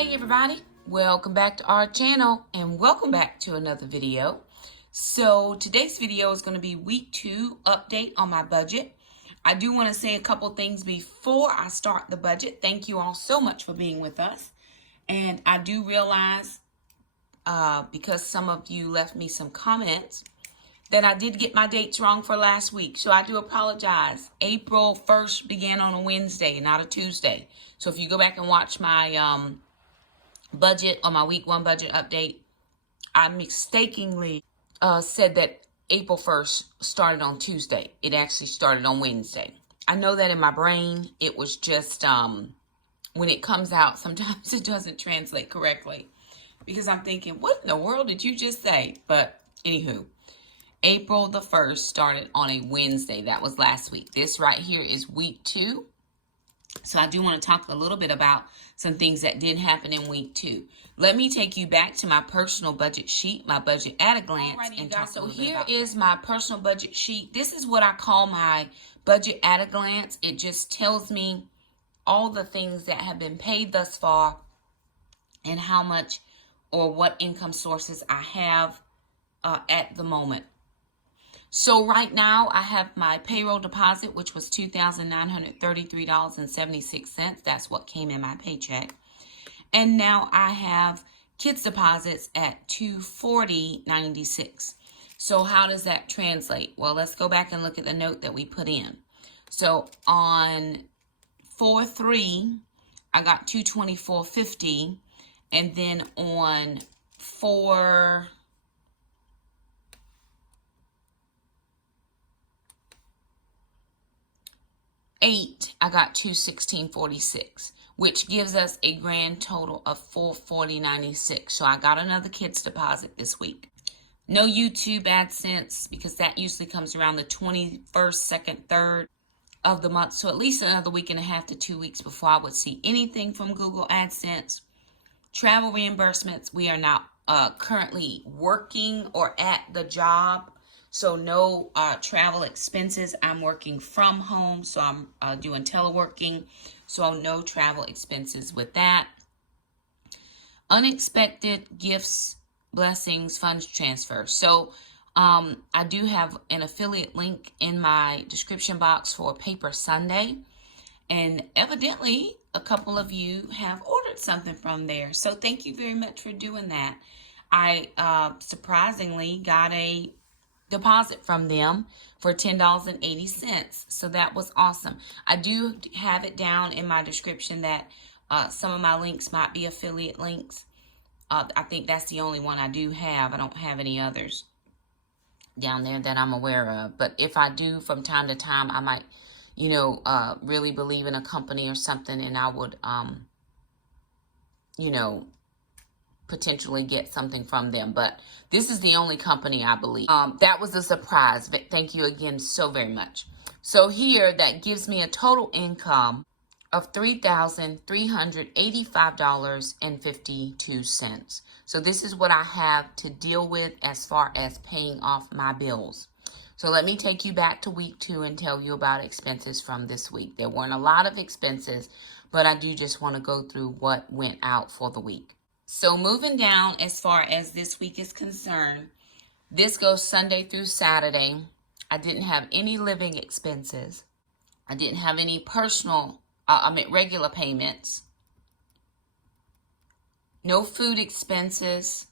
Hey everybody, welcome back to our channel and welcome back to another video. So today's video is going to be week 2 update on my budget. I do want to say a couple things before I start the budget. Thank you all so much for being with us. And I do realize, because some of you left me some comments, that I did get my dates wrong for last week. So I do apologize. April 1st began on a Wednesday, not a Tuesday. So if you go back and watch my budget or my week 1 budget update, I mistakenly said that April 1st started on Tuesday. It actually started on Wednesday. I know that in my brain, it was just, when it comes out, sometimes it doesn't translate correctly. Because I'm thinking, what in the world did you just say? But anywho, April the 1st started on a Wednesday. That was last week. This right here is week 2. So I do want to talk a little bit about some things that did happen in week 2. Let me take you back to my personal budget sheet, my budget at a glance. Alrighty, and guys, so here is my personal budget sheet. This is what I call my budget at a glance. It just tells me all the things that have been paid thus far and how much or what income sources I have at the moment. So right now I have my payroll deposit, which was $2,933.76. That's what came in my paycheck. And now I have kids deposits at $240.96. So how does that translate? Well, let's go back and look at the note that we put in. So on 4/3, I got $224.50, and then on 4/8, I got $216.46, which gives us a grand total of $440.96. So I got another kids deposit this week. No YouTube AdSense, because that usually comes around the 21st, 2nd, 3rd of the month. So at least another week and a half to 2 weeks before I would see anything from Google AdSense. Travel reimbursements, we are not currently working or at the job. So no travel expenses. I'm working from home, so I'm doing teleworking. So no travel expenses with that. Unexpected gifts, blessings, funds transfer. So I do have an affiliate link in my description box for Paper Sunday. And evidently, a couple of you have ordered something from there. So thank you very much for doing that. I surprisingly got a deposit from them for $10.80. So that was awesome. I do have it down in my description that some of my links might be affiliate links. I think that's the only one I do have. I don't have any others down there that I'm aware of. But if I do from time to time, I might, really believe in a company or something, and I would, potentially get something from them. But this is the only company I believe. That was a surprise, but thank you again so very much. So here, that gives me a total income of $3,385.52. So this is what I have to deal with as far as paying off my bills. So let me take you back to week 2 and tell you about expenses from this week. There weren't a lot of expenses, but I do just want to go through what went out for the week. So moving down as far as this week is concerned, this goes Sunday through Saturday. I didn't have any living expenses. I didn't have any regular payments. No food expenses.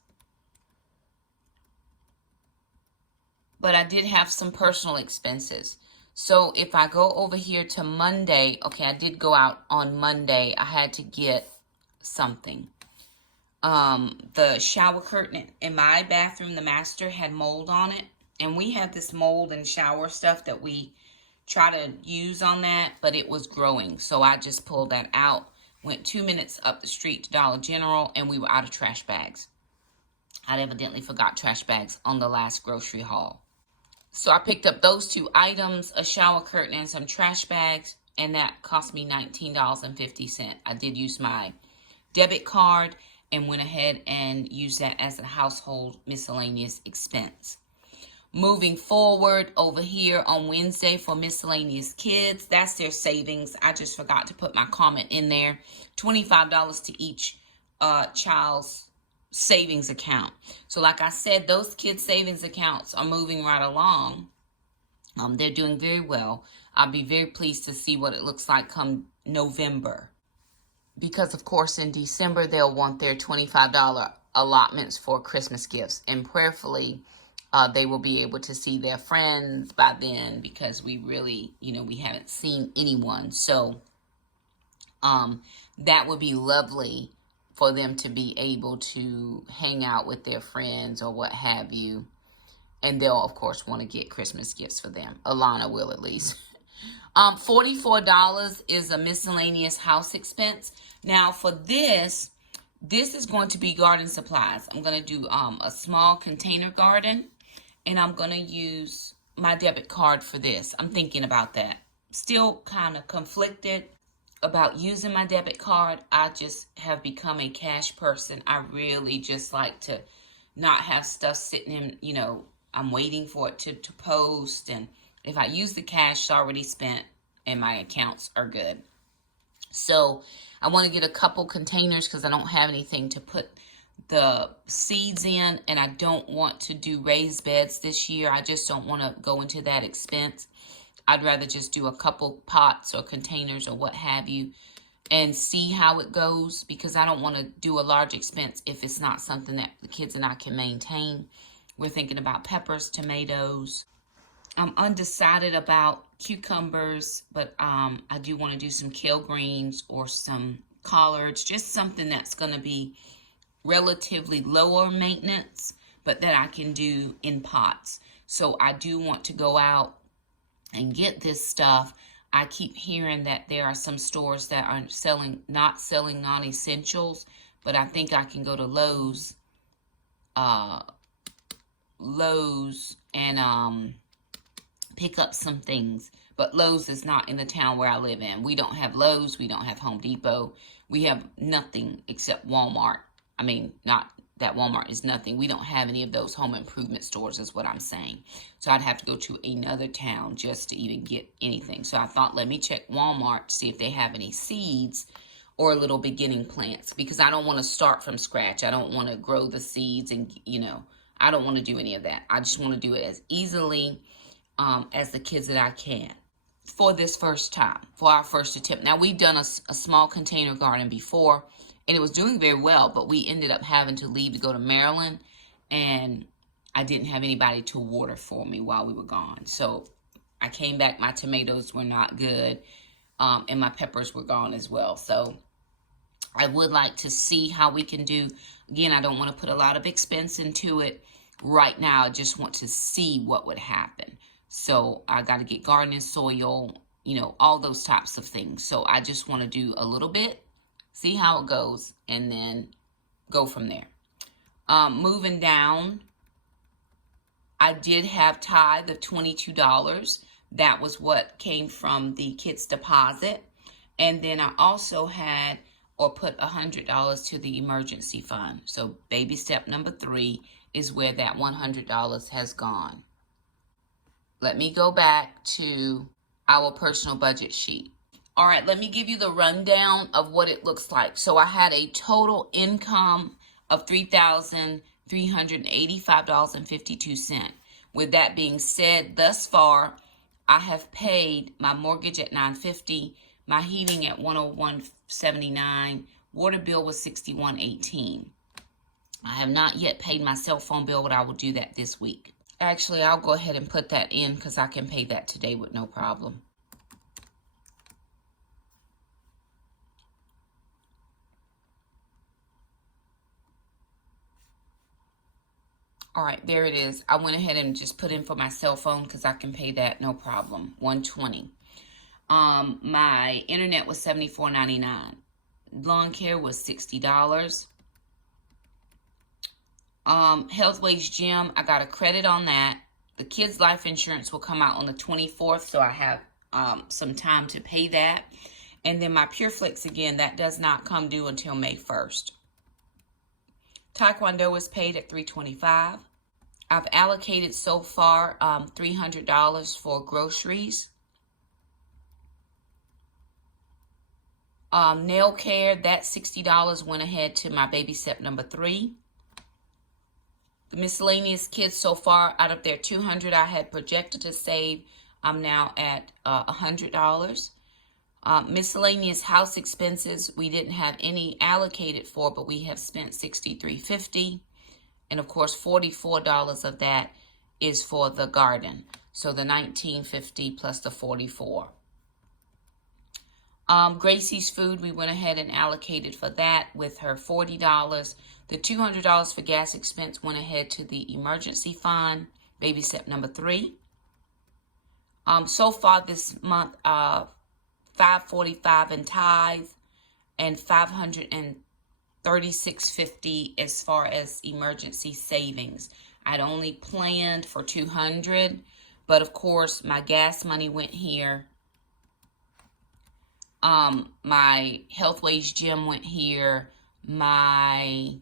But I did have some personal expenses. So if I go over here to Monday, okay, I did go out on Monday. I had to get something. The shower curtain in my bathroom, the master, had mold on it. And we have this mold and shower stuff that we try to use on that, but it was growing. So I just pulled that out, went 2 minutes up the street to Dollar General, and we were out of trash bags. I evidently forgot trash bags on the last grocery haul. So I picked up those 2 items, a shower curtain and some trash bags, and that cost me $19.50. I did use my debit card and went ahead and used that as a household miscellaneous expense. Moving forward over here on Wednesday for miscellaneous kids, that's their savings. I just forgot to put my comment in there. $25 to each child's savings account. So like I said, those kids' savings accounts are moving right along. They're doing very well. I'll be very pleased to see what it looks like come November. Because, of course, in December, they'll want their $25 allotments for Christmas gifts. And prayerfully, they will be able to see their friends by then, because we really, we haven't seen anyone. So that would be lovely for them to be able to hang out with their friends or what have you. And they'll, of course, want to get Christmas gifts for them. Alana will, at least. $44 is a miscellaneous house expense. Now, for this is going to be garden supplies. I'm going to do a small container garden, and I'm going to use my debit card for this. I'm thinking about that. Still kind of conflicted about using my debit card. I just have become a cash person. I really just like to not have stuff sitting in, I'm waiting for it to post, and if I use the cash, it's already spent and my accounts are good. So I want to get a couple containers because I don't have anything to put the seeds in, and I don't want to do raised beds this year. I just don't want to go into that expense. I'd rather just do a couple pots or containers or what have you and see how it goes, because I don't want to do a large expense if it's not something that the kids and I can maintain. We're thinking about peppers, tomatoes. I'm undecided about cucumbers, but I do want to do some kale greens or some collards, just something that's going to be relatively lower maintenance, but that I can do in pots. So I do want to go out and get this stuff. I keep hearing that there are some stores that are not selling non-essentials, but I think I can go to Lowe's and pick up some things. But Lowe's is not in the town where I live in. We don't have Lowe's. We don't have Home Depot. We have nothing except Walmart. I mean, not that Walmart is nothing. We don't have any of those home improvement stores is what I'm saying. So I'd have to go to another town just to even get anything. So I thought, let me check Walmart to see if they have any seeds or little beginning plants, because I don't want to start from scratch. I don't want to grow the seeds and, I don't want to do any of that. I just want to do it as easily as the kids that I can for this first time, for our first attempt. Now, we've done a small container garden before, and it was doing very well, but we ended up having to leave to go to Maryland, and I didn't have anybody to water for me while we were gone. So I came back, my tomatoes were not good, and my peppers were gone as well. So I would like to see how we can do. Again, I don't want to put a lot of expense into it right now. I just want to see what would happen. So I got to get gardening soil, all those types of things. So I just want to do a little bit, see how it goes, and then go from there. Moving down, I did have tithe of $22. That was what came from the kids' deposit. And then I also had put $100 to the emergency fund. So baby step number 3 is where that $100 has gone. Let me go back to our personal budget sheet. All right, let me give you the rundown of what it looks like. So I had a total income of $3,385.52. With that being said, thus far, I have paid my mortgage at $950, my heating at $101.79, water bill was $61.18. I have not yet paid my cell phone bill, but I will do that this week. Actually, I'll go ahead and put that in because I can pay that today with no problem. All right, there it is. I went ahead and just put in for my cell phone because I can pay that no problem. $120. My internet was $74.99. Lawn care was $60. Healthways Gym, I got a credit on that. The kids' life insurance will come out on the 24th, so I have some time to pay that. And then my PureFlix, again, that does not come due until May 1st. Taekwondo is paid at $325. I've allocated so far $300 for groceries. Nail care, that $60 went ahead to my baby step number 3. The miscellaneous kids so far, out of their $200 I had projected to save, I'm now at $100. Miscellaneous house expenses, we didn't have any allocated for, but we have spent $63.50. And of course, $44 of that is for the garden. So the $19.50 plus the $44. Gracie's food, we went ahead and allocated for that with her $40. The $200 for gas expense went ahead to the emergency fund, baby step number 3. So far this month, $545 in tithe and $536.50 as far as emergency savings. I'd only planned for $200, but of course my gas money went here. My Healthways gym went here. My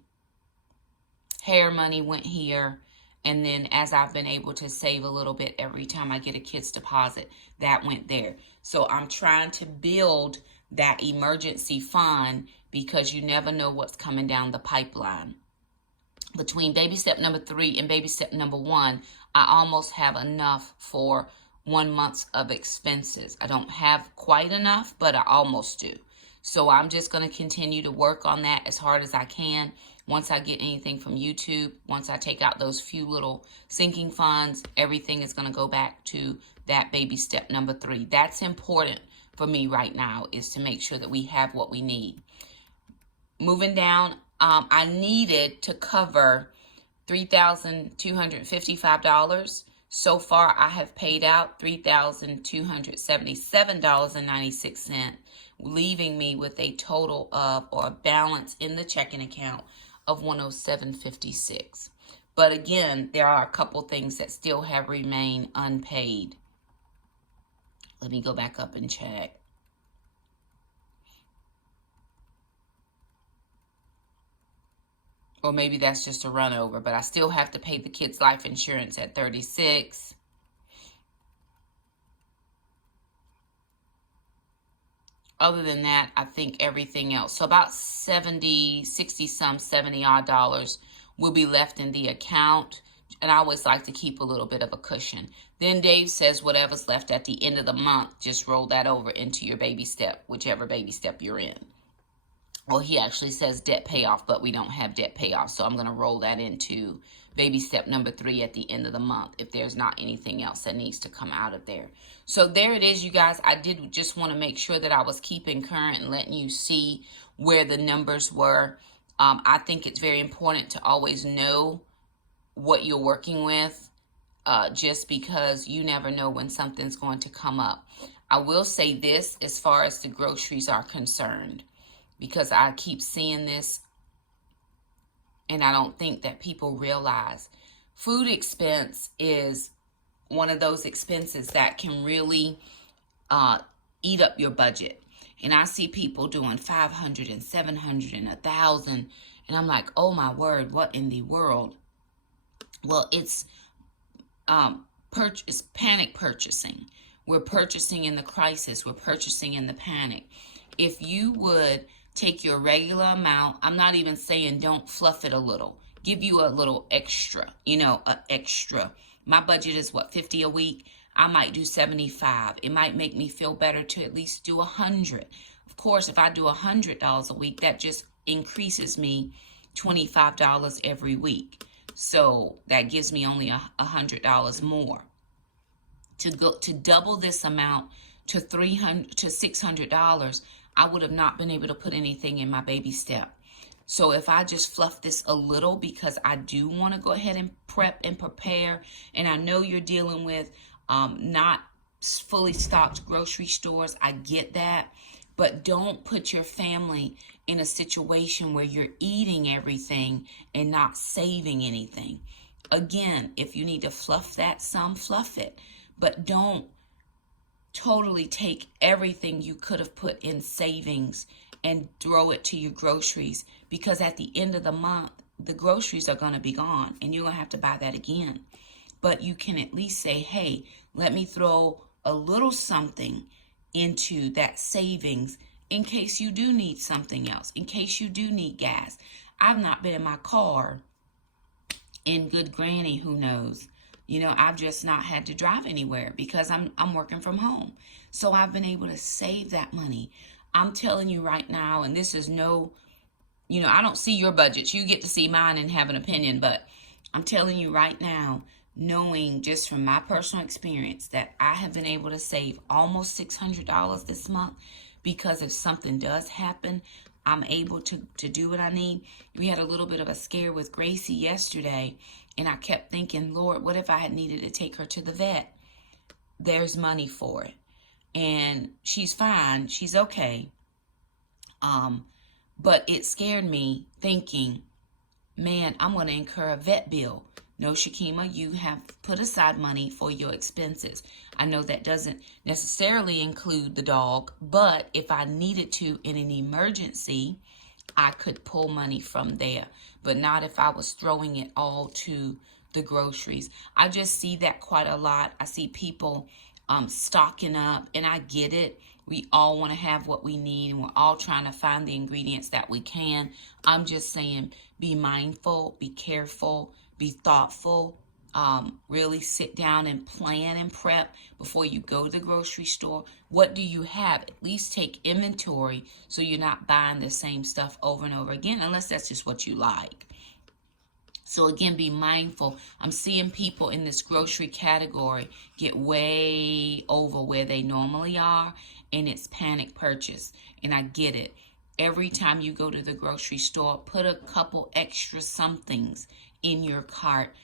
hair money went here. And then as I've been able to save a little bit every time I get a kid's deposit, that went there. So I'm trying to build that emergency fund because you never know what's coming down the pipeline. Between baby step number 3 and baby step number 1, I almost have enough for 1 month of expenses. I don't have quite enough, but I almost do. So I'm just going to continue to work on that as hard as I can. Once I get anything from YouTube, once I take out those few little sinking funds, everything is going to go back to that baby step number 3. That's important for me right now, is to make sure that we have what we need. Moving down, I needed to cover $3,255. So far, I have paid out $3,277.96, leaving me with a total of, or a balance in the checking account of $107.56. But again, there are a couple things that still have remained unpaid. Let me go back up and check. Or maybe that's just a run over, but I still have to pay the kids' life insurance at $36. Other than that, I think everything else. So about 70 odd dollars will be left in the account. And I always like to keep a little bit of a cushion. Then Dave says whatever's left at the end of the month, just roll that over into your baby step, whichever baby step you're in. Well, he actually says debt payoff, but we don't have debt payoff. So I'm going to roll that into baby step number 3 at the end of the month if there's not anything else that needs to come out of there. So there it is, you guys. I did just want to make sure that I was keeping current and letting you see where the numbers were. I think it's very important to always know what you're working with, just because you never know when something's going to come up. I will say this as far as the groceries are concerned, because I keep seeing this and I don't think that people realize food expense is one of those expenses that can really eat up your budget. And I see people doing $500 and $700 and $1,000, and I'm like, oh my word, what in the world? Well, it's panic purchasing. We're purchasing in the crisis. We're purchasing in the panic. If you would take your regular amount, I'm not even saying don't fluff it a little. Give you a little extra, extra. My budget is what, 50 a week? I might do 75. It might make me feel better to at least do 100. Of course, if I do $100 a week, that just increases me $25 every week. So that gives me only $100 more. To double this amount to $600, I would have not been able to put anything in my baby step. So if I just fluff this a little, because I do want to go ahead and prep and prepare, and I know you're dealing with not fully stocked grocery stores, I get that, but don't put your family in a situation where you're eating everything and not saving anything. Again, if you need to fluff that some, fluff it, but don't totally take everything you could have put in savings and throw it to your groceries, because at the end of the month, the groceries are going to be gone and you're going to have to buy that again. But you can at least say, hey, let me throw a little something into that savings in case you do need something else, in case you do need gas. I've not been in my car in good granny, who knows. You know, I've just not had to drive anywhere because I'm working from home. So I've been able to save that money. I'm telling you right now, and this is no, you know, I don't see your budgets. You get to see mine and have an opinion, but I'm telling you right now, knowing just from my personal experience that I have been able to save almost $600 this month, because if something does happen, I'm able to do what I need. We had a little bit of a scare with Gracie yesterday, and I kept thinking, Lord, what if I had needed to take her to the vet? There's money for it. And she's fine. She's okay. But it scared me thinking, man, I'm going to incur a vet bill. No, Shakema, you have put aside money for your expenses. I know that doesn't necessarily include the dog, but if I needed to in an emergency, I could pull money from there, but not if I was throwing it all to the groceries. I just see that quite a lot. I see people stocking up, and I get it. We all want to have what we need, and we're all trying to find the ingredients that we can. I'm just saying, be mindful, be careful, be thoughtful. Really sit down and plan and prep before you go to the grocery store. What do you have? At least take inventory so you're not buying the same stuff over and over again, unless that's just what you like. So again, be mindful. I'm seeing people in this grocery category get way over where they normally are, and it's panic purchase. And I get it. Every time you go to the grocery store, put a couple extra somethings in your cart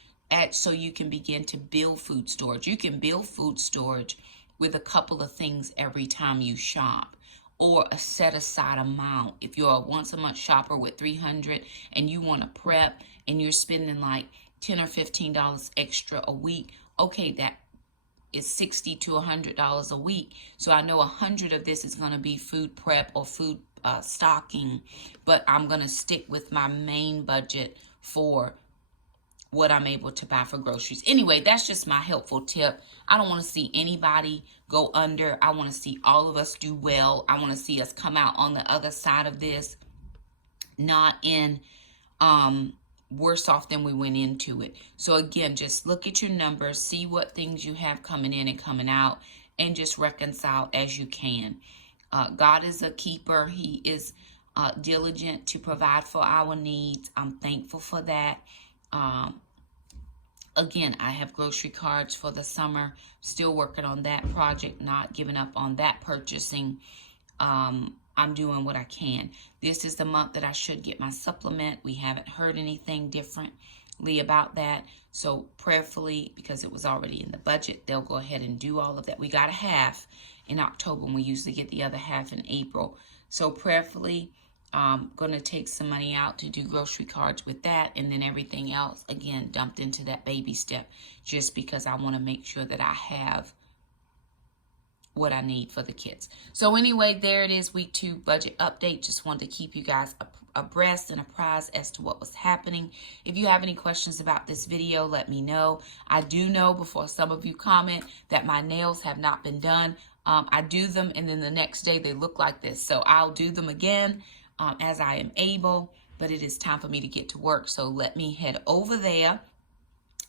so you can begin to build food storage. You can build food storage with a couple of things every time you shop, or a set aside amount. If you're a once a month shopper with $300 and you want to prep and you're spending like $10 or $15 extra a week, okay, that is $60 to $100 a week. So I know 100 of this is going to be food prep or food stocking, but I'm going to stick with my main budget for what I'm able to buy for groceries. Anyway, that's just my helpful tip. I don't want to see anybody go under. I want to see all of us do well. I want to see us come out on the other side of this, not in worse off than we went into it. So again, just look at your numbers, see what things you have coming in and coming out, and just reconcile as you can. God is a keeper. He is diligent to provide for our needs. I'm thankful for that. Again, I have grocery cards for the summer. Still working on that project, not giving up on that purchasing. I'm doing what I can. This is the month that I should get my supplement. We haven't heard anything differently about that. So prayerfully, because it was already in the budget, they'll go ahead and do all of that. We got a half in October, and we usually get the other half in April. So prayerfully, going to take some money out to do grocery cards with that, and then everything else, again, dumped into that baby step, just because I want to make sure that I have what I need for the kids. So anyway, there it is, week 2 budget update. Just wanted to keep you guys abreast and apprised as to what was happening. If you have any questions about this video, let me know. I do know, before some of you comment, that my nails have not been done. I do them, and then the next day they look like this. So I'll do them again as I am able, but it is time for me to get to work. So let me head over there.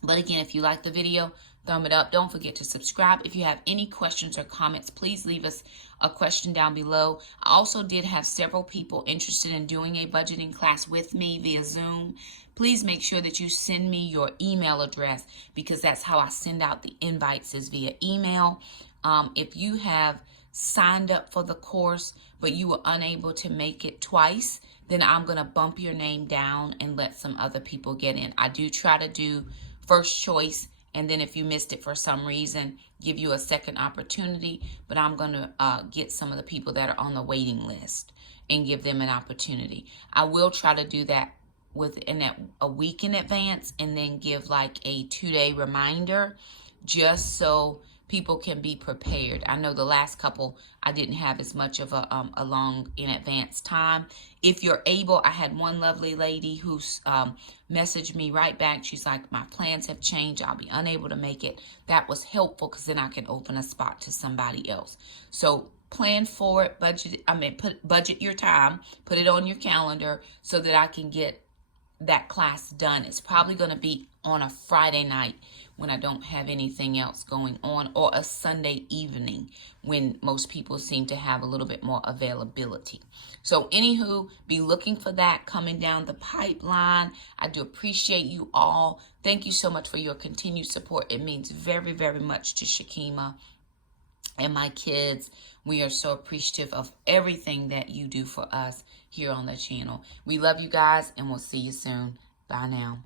But again, if you like the video, thumb it up. Don't forget to subscribe. If you have any questions or comments, please leave us a question down below. I also did have several people interested in doing a budgeting class with me via Zoom. Please make sure that you send me your email address, because that's how I send out the invites, is via email. If you have signed up for the course, but you were unable to make it twice, then I'm going to bump your name down and let some other people get in. I do try to do first choice, and then if you missed it for some reason, give you a second opportunity, but I'm going to get some of the people that are on the waiting list and give them an opportunity. I will try to do that within a week in advance, and then give like a 2-day reminder, just so people can be prepared. I know the last couple, I didn't have as much of a long in advance time. If you're able, I had one lovely lady who's messaged me right back. She's like, my plans have changed. I'll be unable to make it. That was helpful because then I can open a spot to somebody else. So plan for it, budget your time, put it on your calendar so that I can get that class done. It's probably going to be on a Friday night when I don't have anything else going on, or a Sunday evening when most people seem to have a little bit more availability. So anywho, be looking for that coming down the pipeline. I do appreciate you all. Thank you so much for your continued support. It means very, very much to Shakema and my kids. We are so appreciative of everything that you do for us here on the channel. We love you guys, and we'll see you soon. Bye now.